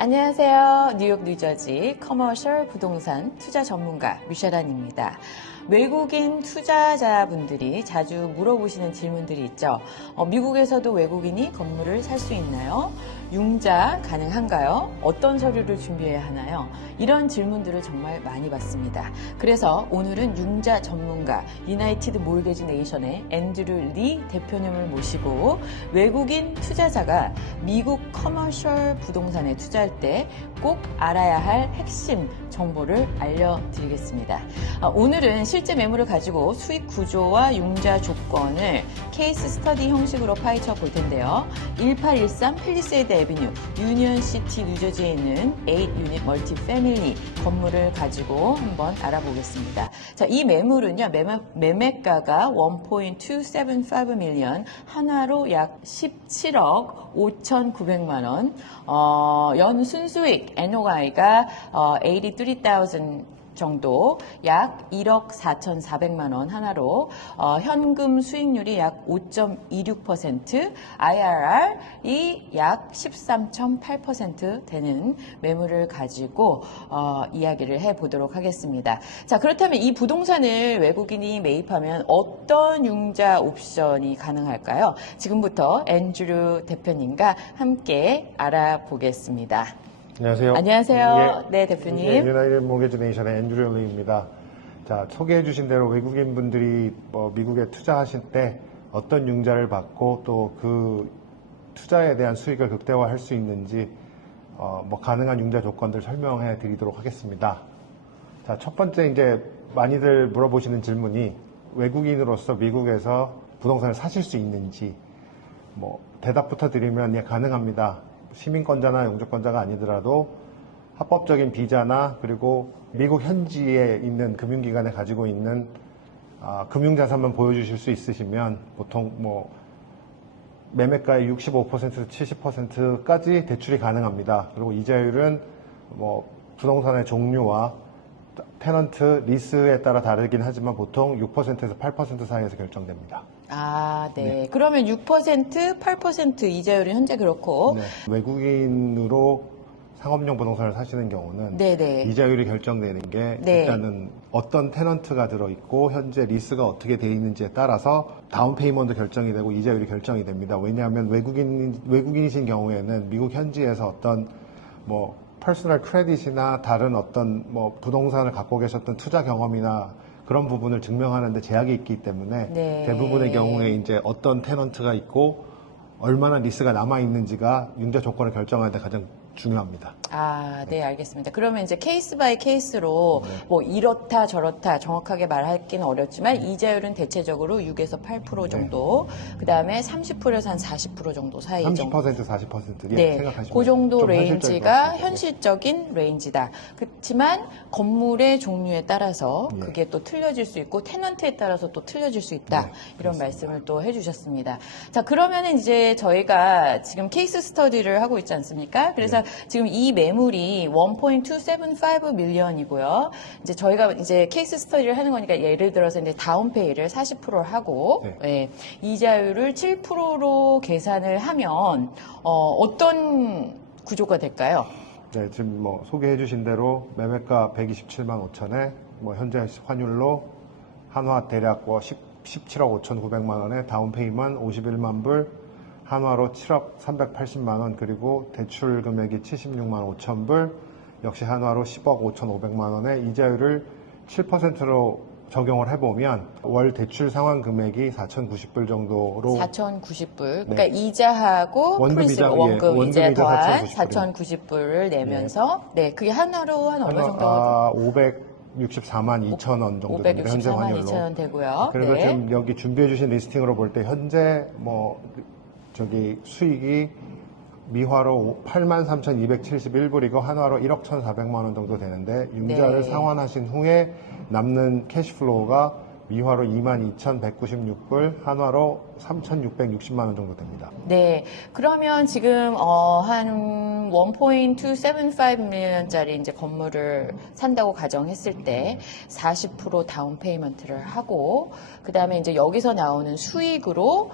안녕하세요. 뉴욕 뉴저지 커머셜 부동산 투자 전문가 류샤단입니다. 외국인 투자자분들이 자주 물어보시는 질문들이 있죠. 미국에서도 외국인이 건물을 살 수 있나요? 융자 가능한가요? 어떤 서류를 준비해야 하나요? 이런 질문들을 정말 많이 받습니다. 그래서 오늘은 융자 전문가 유나이티드 몰게지 네이션의 앤드류 리 대표님을 모시고 외국인 투자자가 미국 커머셜 부동산에 투자할 때 꼭 알아야 할 핵심 정보를 알려드리겠습니다. 오늘은 실제 매물을 가지고 수익 구조와 융자 조건을 케이스 스터디 형식으로 파헤쳐 볼 텐데요. 1813 팰리세이드 애비뉴 유니언시티 뉴저지에 있는 8유닛 멀티 패밀리 건물을 가지고 한번 알아보겠습니다. 자, 이 매물은요, 매매가가 1.275 밀리언, 한화로 약 17억 5,900만 원, 연 순수익 NOI가 83,000 정도, 약 1억 4,400만 원 하나로 현금 수익률이 약 5.26%, IRR이 약 13.8% 되는 매물을 가지고 이야기를 해보도록 하겠습니다. 자, 그렇다면 이 부동산을 외국인이 매입하면 어떤 융자 옵션이 가능할까요? 지금부터 앤드류 대표님과 함께 알아보겠습니다. 안녕하세요. 안녕하세요. 네, 대표님. 유나이티드 몰게지 네이션의 앤드류 리입니다. 자, 소개해 주신 대로 외국인 분들이 미국에 투자하실 때 어떤 융자를 받고 또 그 투자에 대한 수익을 극대화할 수 있는지 가능한 융자 조건들 설명해 드리도록 하겠습니다. 자, 첫 번째 이제 많이들 물어보시는 질문이 외국인으로서 미국에서 부동산을 사실 수 있는지 대답부터 드리면 예, 가능합니다. 시민권자나 영주권자가 아니더라도 합법적인 비자나 그리고 미국 현지에 있는 금융기관에 가지고 있는 금융자산만 보여주실 수 있으시면 보통 매매가의 65%에서 70%까지 대출이 가능합니다. 그리고 이자율은 부동산의 종류와 테넌트 리스에 따라 다르긴 하지만 보통 6%에서 8% 사이에서 결정됩니다. 아, 네. 네. 그러면 6%, 8% 이자율은 현재 그렇고. 네. 외국인으로 상업용 부동산을 사시는 경우는 네네. 이자율이 결정되는 게 네. 일단은 어떤 테넌트가 들어있고 현재 리스가 어떻게 되어 있는지에 따라서 다운 페이먼트 결정이 되고 이자율이 결정이 됩니다. 왜냐하면 외국인이신 경우에는 미국 현지에서 어떤 퍼스널 크레딧이나 다른 어떤 부동산을 갖고 계셨던 투자 경험이나 그런 부분을 증명하는데 제약이 있기 때문에 네. 대부분의 경우에 이제 어떤 테넌트가 있고 얼마나 리스가 남아 있는지가 융자 조건을 결정하는데 가장 중요합니다. 아, 네, 알겠습니다. 그러면 이제 케이스 바이 케이스로 이렇다 저렇다 정확하게 말하기는 어렵지만 이자율은 대체적으로 6에서 8% 정도, 그 다음에 30%에서 한 40% 정도 사이 30%, 40% 네, 생각하시면 그 정도 좀 레인지가 현실적일 현실적인 레인지다. 그렇지만 건물의 종류에 따라서 예. 그게 또 틀려질 수 있고 테넌트에 따라서 또 틀려질 수 있다. 네, 이런 그렇습니다. 말씀을 또 해주셨습니다. 자, 그러면은 이제 저희가 지금 케이스 스터디를 하고 있지 않습니까? 그래서 지금 이 매물이 1.275 밀리언이고요. 이제 저희가 이제 케이스 스터디를 하는 거니까 예를 들어서 이제 다운페이를 40%를 하고 이자율을 7%로 계산을 하면 어떤 구조가 될까요? 네, 지금 소개해 주신 대로 매매가 127만 5천에 현재 환율로 한화 대략 17억 5,900만 원에 다운페이만 51만 불, 한화로 7억 380만 원, 그리고 대출 금액이 76만 5천 불, 역시 한화로 10억 5,500만 원에 이자율을 7%로 적용을 해보면 월 대출 상환 금액이 4,090불 정도로 4,090불. 그러니까 이자하고 원금 이자 더한 4,090불을 내면서 그게 한화로 한 어느 정도? 564만 2천 원 정도 됩니다. 현재 564만 환율로. 2천 원 되고요. 그래서 지금 여기 준비해 주신 리스팅으로 볼 때 현재 수익이 미화로 83,271불이고 한화로 1억 1,400만 원 정도 되는데 융자를 상환하신 후에 남는 캐시플로우가 미화로 22,196불, 한화로 3,660만 원 정도 됩니다. 네, 그러면 지금 한 1.275밀리언짜리 이제 건물을 산다고 가정했을 때 40% 다운 페이먼트를 하고 그 다음에 이제 여기서 나오는 수익으로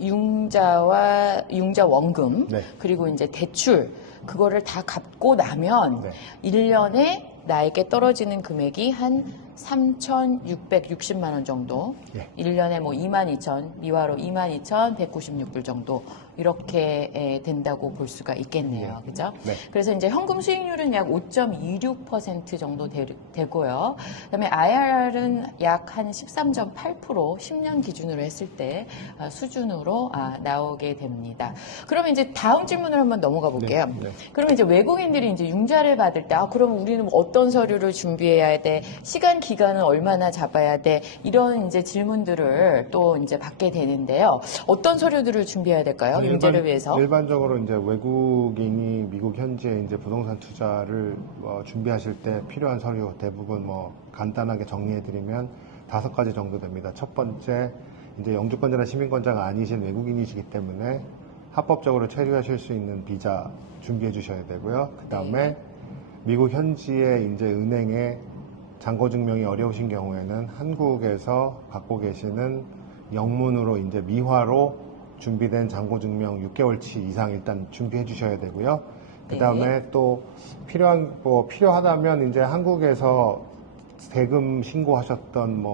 융자 원금 그리고 이제 대출 그거를 다 갚고 나면 네. 1년에 나에게 떨어지는 금액이 한 3,660만 원 정도. 예. 1년에 뭐 22,000, 미화로 22,196불 정도 이렇게 된다고 볼 수가 있겠네요. 네. 그죠? 네. 그래서 이제 현금 수익률은 약 5.26% 정도 되고요. 그다음에 IRR은 약 한 13.8% 10년 기준으로 했을 때 수준으로 나오게 됩니다. 그러면 이제 다음 질문을 한번 넘어가 볼게요. 네. 그러면 이제 외국인들이 이제 융자를 받을 때, 그럼 우리는 어떤 서류를 준비해야 돼? 시간 기간은 얼마나 잡아야 돼? 이런 이제 질문들을 또 이제 받게 되는데요. 어떤 서류들을 준비해야 될까요? 융자를 위해서? 일반적으로 이제 외국인이 미국 현지에 이제 부동산 투자를 준비하실 때 필요한 서류 대부분 뭐 간단하게 정리해드리면 5가지 정도 됩니다. 첫 번째, 이제 영주권자나 시민권자가 아니신 외국인이시기 때문에 합법적으로 체류하실 수 있는 비자 준비해 주셔야 되고요. 그 다음에 미국 현지의 이제 은행에 잔고 증명이 어려우신 경우에는 한국에서 갖고 계시는 영문으로 이제 미화로 준비된 잔고 증명 6개월치 이상 일단 준비해 주셔야 되고요. 그 다음에 또 필요하다면 이제 한국에서 세금 신고하셨던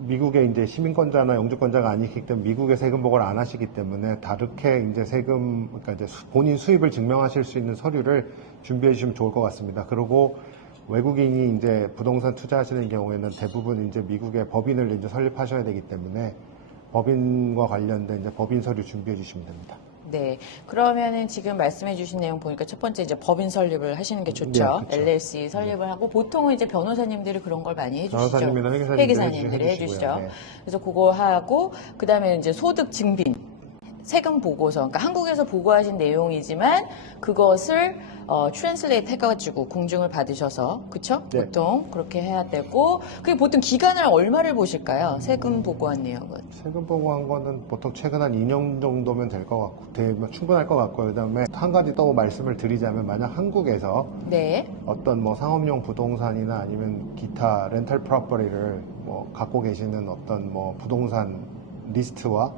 미국의 이제 시민권자나 영주권자가 아니기 때문에 미국의 세금 보고를 안 하시기 때문에 다르게 이제 그러니까 이제 본인 수입을 증명하실 수 있는 서류를 준비해 주시면 좋을 것 같습니다. 그리고 외국인이 이제 부동산 투자하시는 경우에는 대부분 이제 미국의 법인을 이제 설립하셔야 되기 때문에 법인과 관련된 이제 법인 서류 준비해 주시면 됩니다. 네. 그러면은 지금 말씀해 주신 내용 보니까 첫 번째 이제 법인 설립을 하시는 게 좋죠. 네, 그렇죠. LLC 설립을 하고 보통은 이제 변호사님들이 그런 걸 많이 해주시죠. 변호사님이나 회계사님들이 해주시죠. 네. 그래서 그거 하고 그다음에 이제 소득 증빙. 세금 보고서, 그러니까 한국에서 보고하신 내용이지만 그것을 트랜슬레이트 해가지고 공증을 받으셔서, 그쵸? 네. 보통 그렇게 해야 되고, 그게 보통 기간을 얼마를 보실까요? 세금 보고한 내역은? 세금 보고한 거는 보통 최근 한 2년 정도면 될 것 같고, 충분할 것 같고요. 그 다음에 한 가지 또 말씀을 드리자면, 만약 한국에서 네. 어떤 상업용 부동산이나 아니면 기타 렌탈 프로퍼리를 갖고 계시는 어떤 부동산 리스트와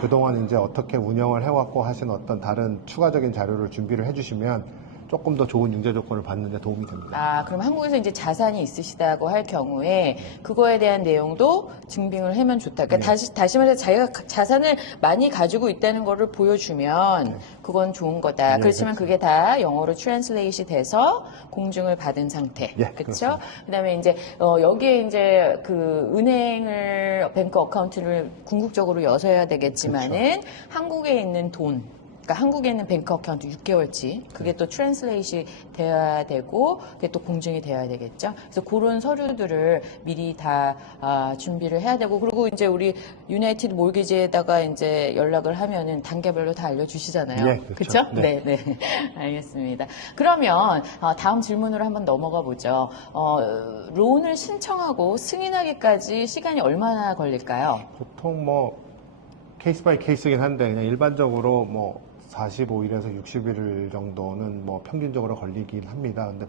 그동안 이제 어떻게 운영을 해왔고 하신 어떤 다른 추가적인 자료를 준비를 해주시면 조금 더 좋은 융자 조건을 받는 데 도움이 됩니다. 그럼 한국에서 이제 자산이 있으시다고 할 경우에 그거에 대한 내용도 증빙을 하면 좋다. 그러니까 다시 말해서 자기가 자산을 많이 가지고 있다는 거를 보여주면 그건 좋은 거다. 네, 그렇지만 그게 다 영어로 트랜슬레이시 돼서 공증을 받은 상태. 예, 그렇죠? 그렇습니다. 그다음에 이제 여기에 이제 그 은행을 뱅크 어카운트를 궁극적으로 여셔야 되겠지만은 한국에 있는 돈 그러니까 한국에 있는 뱅크 어카운트 6개월치 그게 또 트랜슬레이시 되어야 되고 그게 또 공증이 되어야 되겠죠. 그래서 그런 서류들을 미리 다 준비를 해야 되고 그리고 이제 우리 유나이티드 몰기지에다가 이제 연락을 하면은 단계별로 다 알려주시잖아요. 네, 그렇죠? 네. 네, 알겠습니다. 그러면 다음 질문으로 한번 넘어가 보죠. 론을 신청하고 승인하기까지 시간이 얼마나 걸릴까요? 보통 케이스 바이 케이스긴 한데 그냥 일반적으로 45일에서 60일 정도는 평균적으로 걸리긴 합니다. 근데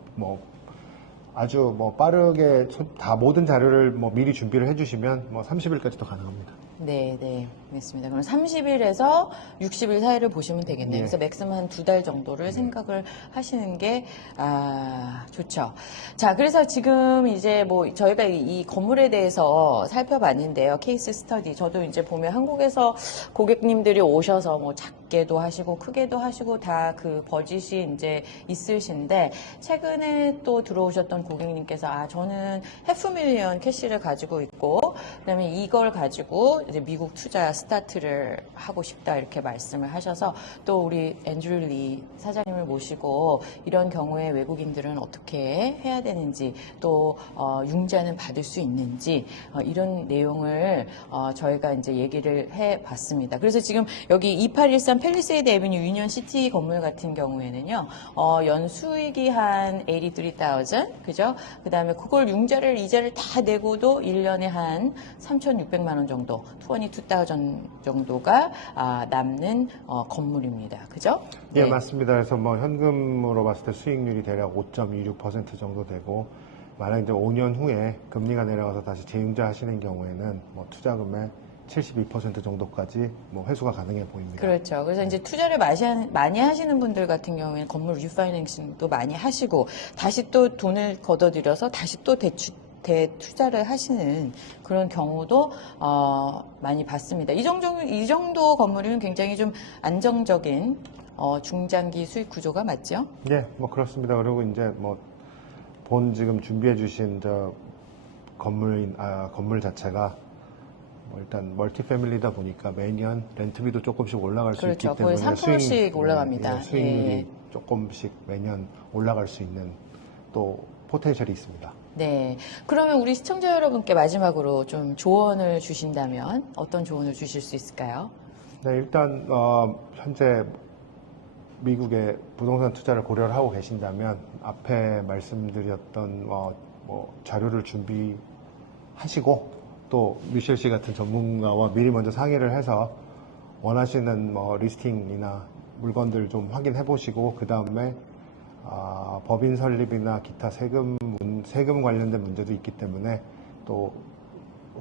아주 빠르게 다 모든 자료를 미리 준비를 해주시면 30일까지도 가능합니다. 네, 알겠습니다. 그럼 30일에서 60일 사이를 보시면 되겠네요. 그래서 맥스멈 한 2달 정도를 생각을 하시는 게, 좋죠. 자, 그래서 지금 이제 저희가 이 건물에 대해서 살펴봤는데요. 케이스 스터디. 저도 이제 보면 한국에서 고객님들이 오셔서 작게도 하시고 크게도 하시고 다 그 버짓이 이제 있으신데, 최근에 또 들어오셨던 고객님께서, 저는 $500,000 캐시를 가지고 있고, 그 다음에 이걸 가지고 이제 미국 투자 스타트를 하고 싶다 이렇게 말씀을 하셔서 또 우리 앤드류 리 사장님을 모시고 이런 경우에 외국인들은 어떻게 해야 되는지 또 융자는 받을 수 있는지 이런 내용을 저희가 이제 얘기를 해봤습니다. 그래서 지금 여기 2813 팰리세이드 애비뉴 유니언 시티 건물 같은 경우에는요 연수익이 한 83,000 그죠? 그 다음에 그걸 융자를 이자를 다 내고도 1년에 한 3,600만 원 정도 22,000 정도가 남는 건물입니다. 그죠? 예, 맞습니다. 그래서 현금으로 봤을 때 수익률이 대략 5.26% 정도 되고 만약 이제 5년 후에 금리가 내려가서 다시 재융자 하시는 경우에는 투자금의 72% 정도까지 뭐 회수가 가능해 보입니다. 그렇죠. 그래서 이제 투자를 많이 하시는 분들 같은 경우에는 건물 리파이낸싱도 많이 하시고 다시 또 돈을 걷어들여서 다시 또 대투자를 하시는 그런 경우도 많이 봤습니다. 이 정도 건물은 굉장히 좀 안정적인 중장기 수익 구조가 맞죠? 예, 뭐 그렇습니다. 그리고 이제 뭐 지금 준비해 주신 건물 자체가 뭐 일단 멀티패밀리다 보니까 매년 렌트비도 조금씩 올라갈 수 그렇죠. 있기 때문에 거의 3%씩 올라갑니다. 수익률이 예. 조금씩 매년 올라갈 수 있는 또 포텐셜이 있습니다. 네. 그러면 우리 시청자 여러분께 마지막으로 좀 조언을 주신다면 어떤 조언을 주실 수 있을까요? 네, 일단 현재 미국의 부동산 투자를 고려를 하고 계신다면 앞에 말씀드렸던 뭐 자료를 준비하시고 또 미셸 씨 같은 전문가와 미리 먼저 상의를 해서 원하시는 뭐 리스팅이나 물건들 좀 확인해 보시고 그 다음에 법인 설립이나 기타 세금 관련된 문제도 있기 때문에 또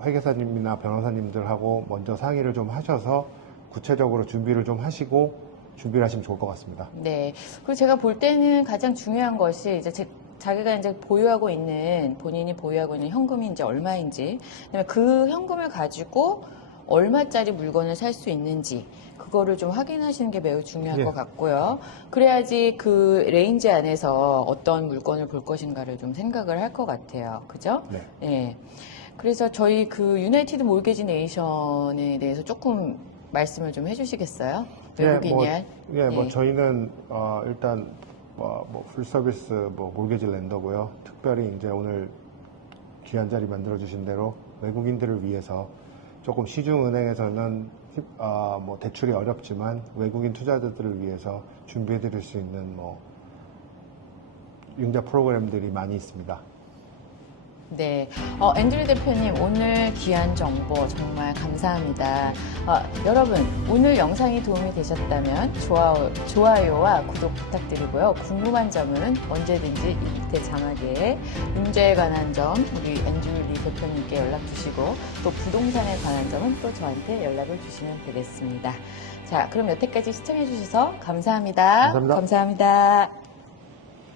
회계사님이나 변호사님들하고 먼저 상의를 좀 하셔서 구체적으로 준비를 좀 하시고 준비를 하시면 좋을 것 같습니다. 네. 그리고 제가 볼 때는 가장 중요한 것이 이제 자기가 이제 본인이 보유하고 있는 현금이 이제 얼마인지, 그다음에 그 현금을 가지고 얼마짜리 물건을 살 수 있는지, 그거를 좀 확인하시는 게 매우 중요할 예. 것 같고요. 그래야지 그 레인지 안에서 어떤 물건을 볼 것인가를 좀 생각을 할 것 같아요. 그죠? 네. 예. 그래서 저희 그 유나이티드 몰게지 네이션에 대해서 조금 말씀을 좀 해주시겠어요? 외국인이야? 뭐 저희는 일단 풀 서비스 몰게지 렌더고요. 특별히 이제 오늘 귀한 자리 만들어 주신 대로 외국인들을 위해서 조금 시중 은행에서는 뭐 대출이 어렵지만 외국인 투자자들을 위해서 준비해 드릴 수 있는 뭐 융자 프로그램들이 많이 있습니다. 네. 앤드류 대표님, 오늘 귀한 정보 정말 감사합니다. 여러분, 오늘 영상이 도움이 되셨다면 좋아요와 구독 부탁드리고요. 궁금한 점은 언제든지 이 밑에 자막에 융자에 관한 점 우리 앤드류 리 대표님께 연락 주시고 또 부동산에 관한 점은 또 저한테 연락을 주시면 되겠습니다. 자, 그럼 여태까지 시청해 주셔서 감사합니다. 감사합니다. 감사합니다.